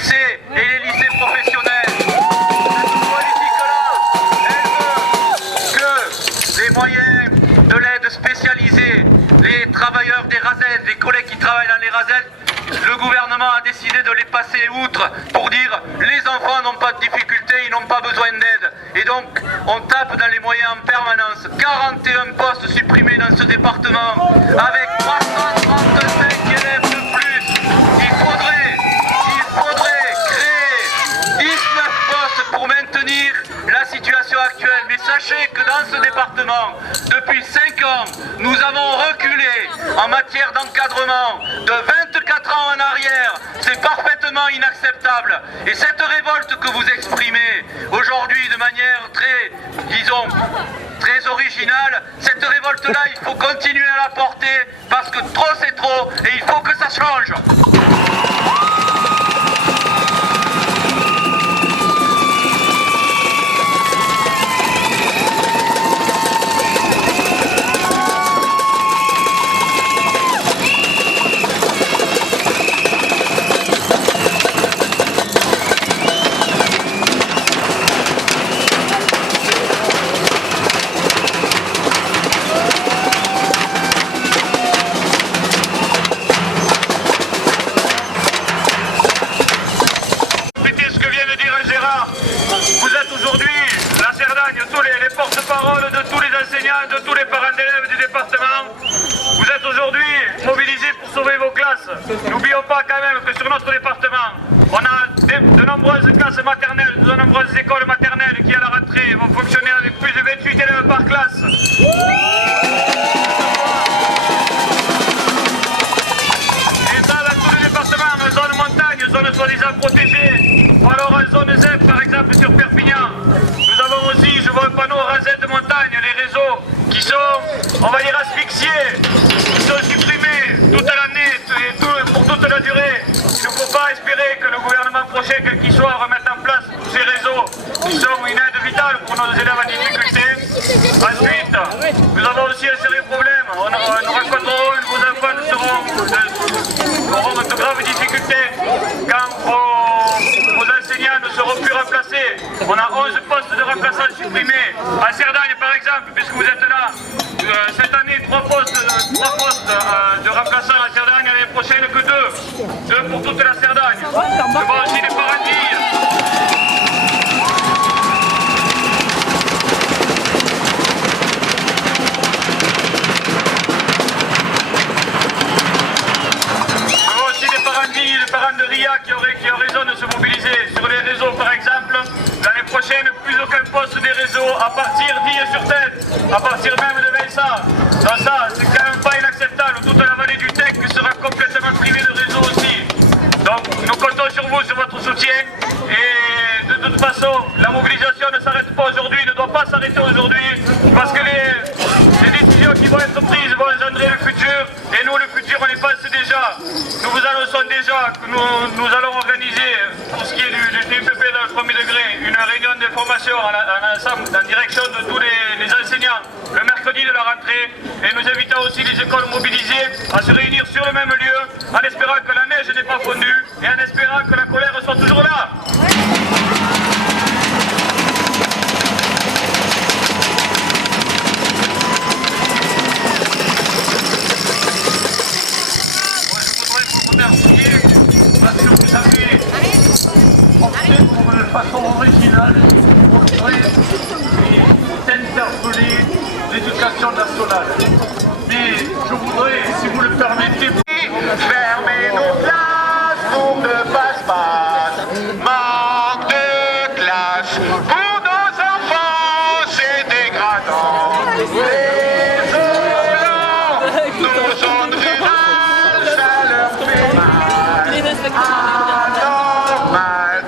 lycées et les lycées professionnels. Cette politique-là, elle veut que les moyens de l'aide spécialisée, les travailleurs des RASED, les collègues qui travaillent dans les RASED, le gouvernement a décidé de les passer outre pour dire les enfants n'ont pas de difficultés, ils n'ont pas besoin d'aide. Et donc on tape dans les moyens en permanence. 41 postes supprimés dans ce département avec 335 élèves de plus. Il faudrait créer 19 postes pour maintenir la situation actuelle. Mais sachez que dans ce département, depuis 5 ans, nous avons reculé en matière d'encadrement de 24 ans en arrière. C'est parfaitement inacceptable. Et cette révolte que vous exprimez aujourd'hui de manière très, disons, très originale, cette révolte-là, il faut continuer à la porter parce que trop c'est trop et il faut que ça change. De tous les enseignants, de tous les parents d'élèves du département. Vous êtes aujourd'hui mobilisés pour sauver vos classes. N'oublions pas quand même que sur notre département, on a de nombreuses classes maternelles, de nombreuses écoles maternelles qui à la rentrée vont fonctionner avec plus de 28 élèves par classe. Et ça dans tous les départements, en zone montagne, zone soi-disant protégée, ou alors en zone ZEP par exemple sur Perpignan. Nous avons aussi, je vois un panneau RASED de montagne, les réseaux qui sont, on va dire, asphyxiés, qui sont supprimés toute l'année et pour toute la durée. Il ne faut pas espérer que le gouvernement prochain, quel qu'il soit, remette en place tous ces réseaux qui sont une aide vitale pour nos élèves en difficulté. Ensuite, nous avons aussi un sérieux problème. Nous rencontrerons, vos enfants auront de graves difficultés quand vos enseignants ne seront plus remplacés. On a 11 postes de remplaçants supprimés. À Cerdagne par exemple, puisque vous êtes là, cette année 3 postes de remplaçants à Cerdagne, l'année prochaine que 2. 2 pour toute la Cerdagne. Je vois aussi les paradis. Les parents de RIA qui ont raison de se mobiliser sur les réseaux par exemple. L'année prochaine, plus aucun poste des réseaux à partir d'Ille-sur-Tête, à partir même de Vinça. Donc ça, c'est quand même pas inacceptable. Toute la vallée du Tech sera complètement privée de réseau aussi. Donc nous comptons sur vous, sur votre soutien. Et de toute façon, la mobilisation ne s'arrête pas aujourd'hui, ne doit pas s'arrêter aujourd'hui. Parce que les décisions qui vont être prises vont engendrer le futur. Et nous, le futur, on y pense déjà. Nous vous annonçons déjà que nous allons organiser, pour ce qui est du TUPP dans le premier degré, une réunion d'information en ensemble, en direction de tous les enseignants, le mercredi de la rentrée. Et nous invitons aussi les écoles mobilisées à se réunir sur le même lieu, en espérant que la neige n'ait pas fondu et en espérant que la colère soit toujours là. Parce que vous avez opté pour une façon originale d'interpeller l'éducation nationale. Mais je voudrais, si vous le permettez, fermer nos classes pour ne pas se battre. Manque de classe pour nos enfants, c'est dégradant. Les violents, nos zones rurales, ça leur fait mal. Anormal.